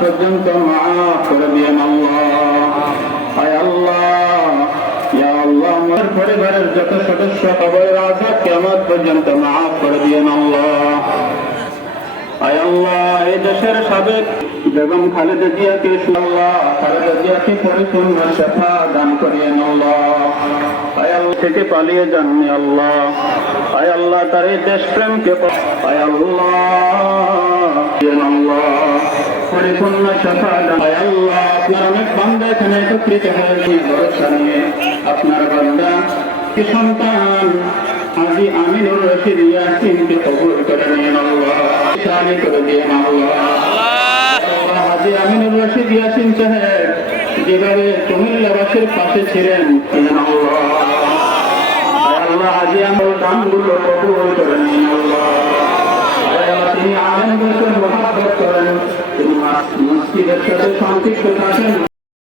পর্যন্ত মাফ করে দিয়েন আল্লাহ। আমার পরিবারের যত সদস্য কবরের আযাব কিয়ামত পর্যন্ত মাফ করে দিয়েন আল্লাহ। এই দেশের সাবেক বেগম খালেদা জিয়াকে পরিপূর্ণ শিফা দান করিয়েন আল্লাহ। থেকে পালিয়ে যাননি আল্লাহ তার এই দেশপ্রেমকে পরিপূর্ণ শিফা দান। আপনার অনেক বান্দা এখানে একত্রিত হয়েছে ভরসা নিয়ে। আপনার বান্দা কি সন্তান হাজী আমিনুর রশিদ ইয়াসিনকে কবুল করে নিন আল্লাহ, শানি করে দিয়েন আল্লাহ। হাজী আমিনুর রশিদ ইয়াসিন সাহেব যেভাবে কুমিল্লাবাসীর পাশে ছিলেন আল্লাহ, হাজী আমল দানগুলো কবুল করে নিন আল্লাহ। তিনি আলেমদেরকে মহব্বত করেন, তিনি মসজিদের সাথে সম্পৃক্ত থাকেন।